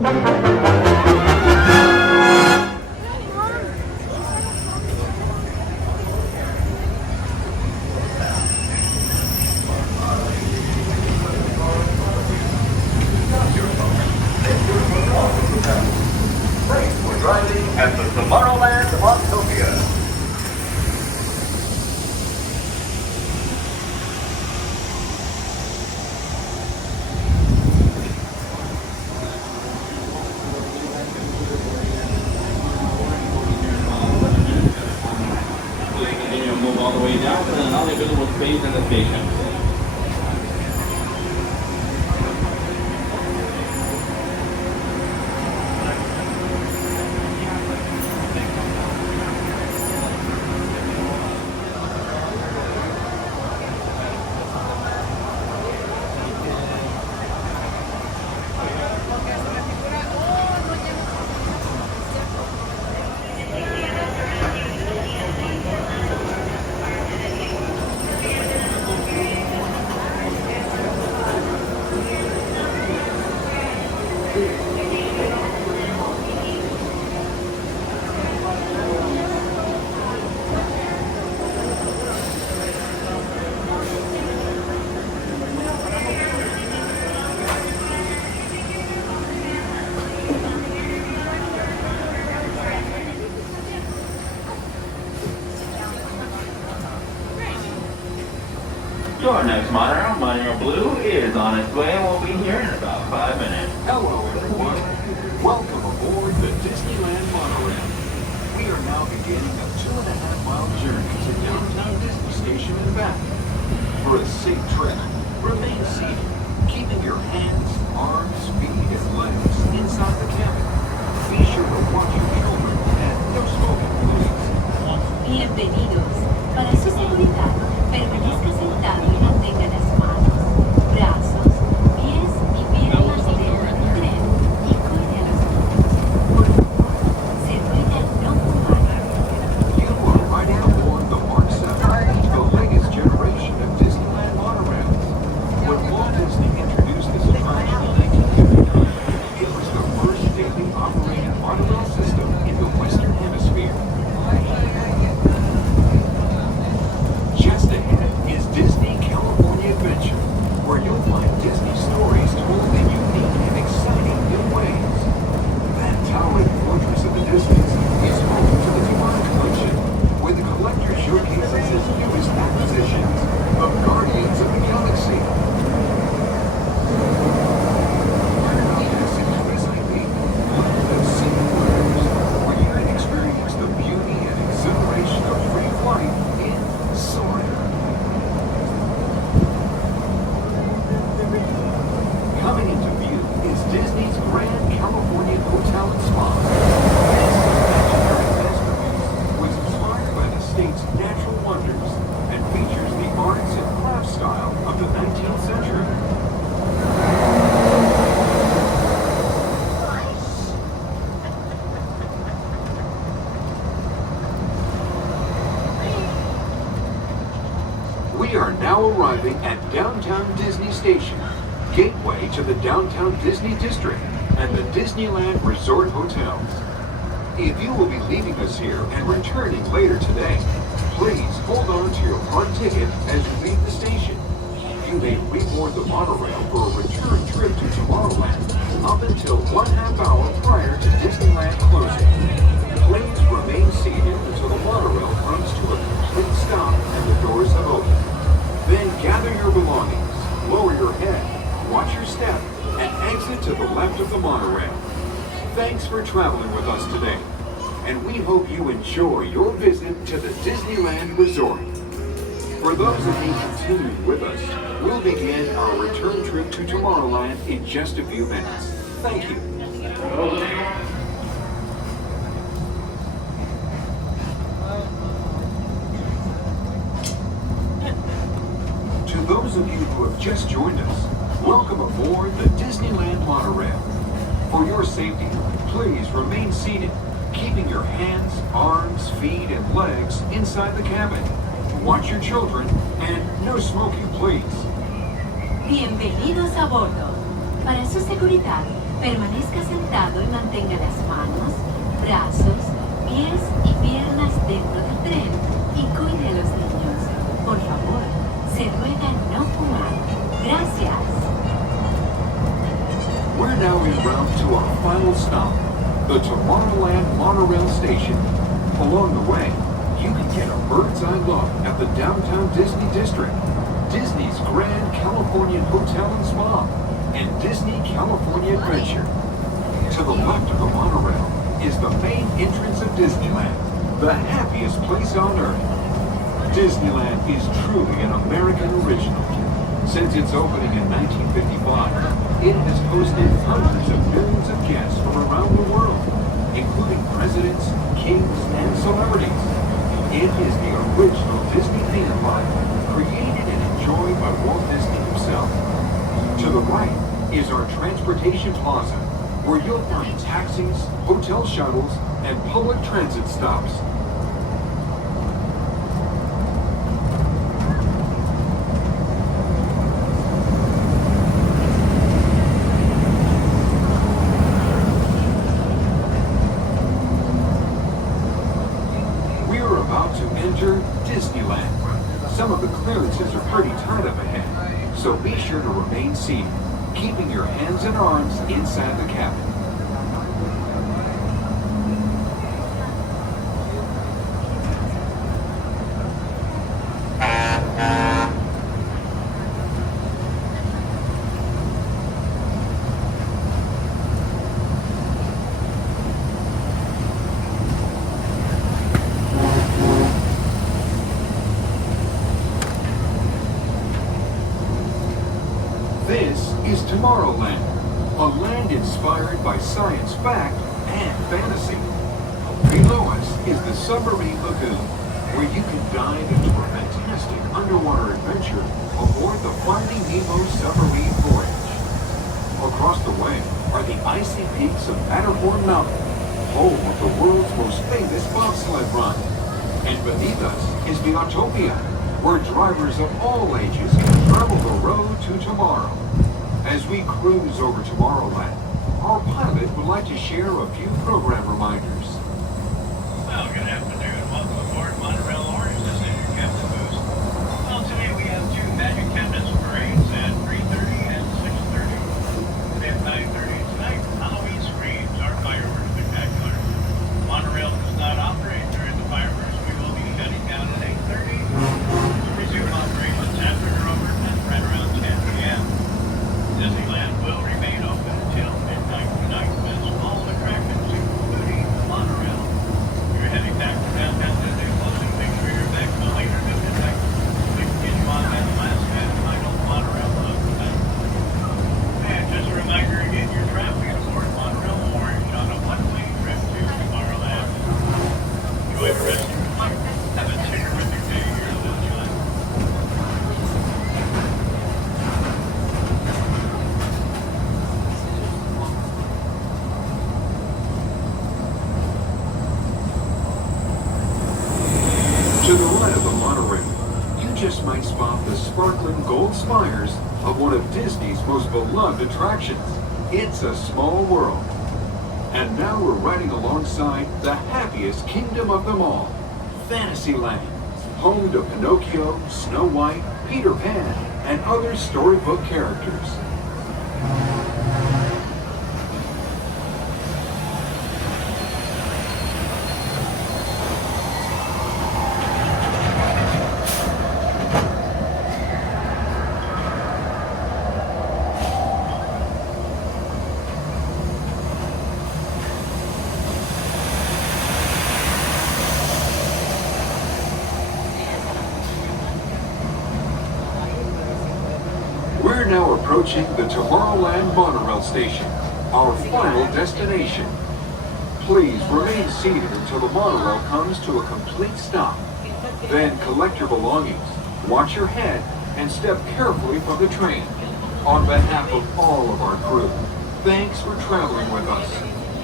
We're driving at the Tomorrowland Autopia. Move all the way down to the non-available space in the station. Your next monorail, Monorail Blue, is on its way and will be here in about 5 minutes. Hello, everyone. Welcome aboard the Disneyland Monorail. We are now beginning a 2.5-mile journey to downtown Disney Station and back. For a safe trip, remain seated, keeping your hands, arms, feet, and legs inside the cabin. Be sure to watch your children and no smoking, please. Bienvenidos. Para su seguridad, permanezca sentado y mantenga las manos, brazos, pies y piernas dentro del tren y cuide a los niños. Por favor, se ruega no fumar. You are riding aboard the Mark 7, the latest generation of Disneyland monorails. When Walt Disney introduced this attraction in 1959, it was the first daily operated monorail system in the Western Hemisphere. Just ahead is Disney California Adventure, where you'll find Disney stories told in unique and exciting new ways. That towering fortress of the distance is home to the Divine Collection, where the collector showcases his newest acquisitions of Guardians of the Galaxy. Learn about this in USIP, Land of Secret Wonders, where you can experience the beauty and exhilaration of free flight in Soarin'. Coming into view is Disney's Grand Californian Hotel and Spa. This imaginary masterpiece was inspired by the state's natural wonders and features the arts and crafts style of the 19th century. We are now arriving at Downtown Disney Station, gateway to the Downtown Disney District and the Disneyland Resort Hotels. If you will be leaving us here and returning later today, please hold on to your park ticket as you leave the station. You may reboard the monorail for a return trip to Tomorrowland up until 1/2 hour prior to Disneyland closing. Please remain seated until the monorail comes to a complete stop and the doors have opened. Then gather your belongings, lower your head, watch your step, and exit to the left of the monorail. Thanks for traveling with us today, and we hope you enjoy your visit to the Disneyland Resort. For those of you continuing with us, we'll begin our return trip to Tomorrowland in just a few minutes. Thank you. To those of you who have just joined us, welcome aboard the Disneyland Monorail. For your safety, please remain seated, keeping your hands, arms, feet, and legs inside the cabin. Watch your children, and no smoking, please. Bienvenidos a bordo. Para su seguridad, permanezca sentado y mantenga las manos, brazos, pies y piernas dentro del tren y cuide a los niños. Por favor, se ruega no fumar. Gracias. We're now en route to our final stop, the Tomorrowland Monorail Station. Along the way, you can get a bird's eye look at the downtown Disney District, Disney's Grand Californian Hotel and Spa, and Disney California Adventure. To the left of the monorail is the main entrance of Disneyland, the happiest place on earth. Disneyland is truly an American original. Since its opening in 1955, it has hosted hundreds of millions of guests from around the world, including presidents, kings, and celebrities. It is the original Disney theme park, created and enjoyed by Walt Disney himself. To the right is our transportation plaza, where you'll find taxis, hotel shuttles, and public transit stops. We're about to enter Disneyland. Some of the clearances are pretty tight up ahead, so be sure to remain seated, keeping your hands and arms inside the cabin. This is Tomorrowland, a land inspired by science fact and fantasy. Below us is the Submarine Lagoon, where you can dive into a fantastic underwater adventure aboard the Finding Nemo submarine voyage. Across the way are the icy peaks of Matterhorn Mountain, home of the world's most famous bobsled run. And beneath us is the Autopia, where drivers of all ages can travel the road to tomorrow. As we cruise over Tomorrowland, our pilot would like to share a few program reminders. Well, good afternoon. Welcome aboard Monorail Orange. This is your Captain Boost. Well, today we have two Magic Cabinets parades at 3:30 and 6:30. And at 9:30 tonight, Halloween Screams, our fireworks spectacular. Monorail does not operate during the fireworks. We will be shutting down at 8:30 to resume operations after they're over right around 10 p.m. Disneyland will remain open until midnight tonight with all attractions, including the monorail. If you're heading back to downtown Disney closing, make sure you're back no later than midnight. We can get you on that last and final monorail load tonight. And just a reminder again, you're traveling aboard Monorail Orange on a one-way trip to Tomorrowland. Enjoy the rest of your flight. Have a terrific day here in Disneyland. To the right of the monorail, you just might spot the sparkling gold spires of one of Disney's most beloved attractions. It's a small world. And now we're riding alongside the happiest kingdom of them all, Fantasyland, home to Pinocchio, Snow White, Peter Pan, and other storybook characters. We're now approaching the Tomorrowland Monorail Station, our final destination. Please remain seated until the monorail comes to a complete stop. Then collect your belongings, watch your head, and step carefully from the train. On behalf of all of our crew, thanks for traveling with us.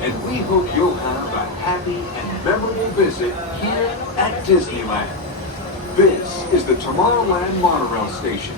And we hope you'll have a happy and memorable visit here at Disneyland. This is the Tomorrowland Monorail Station.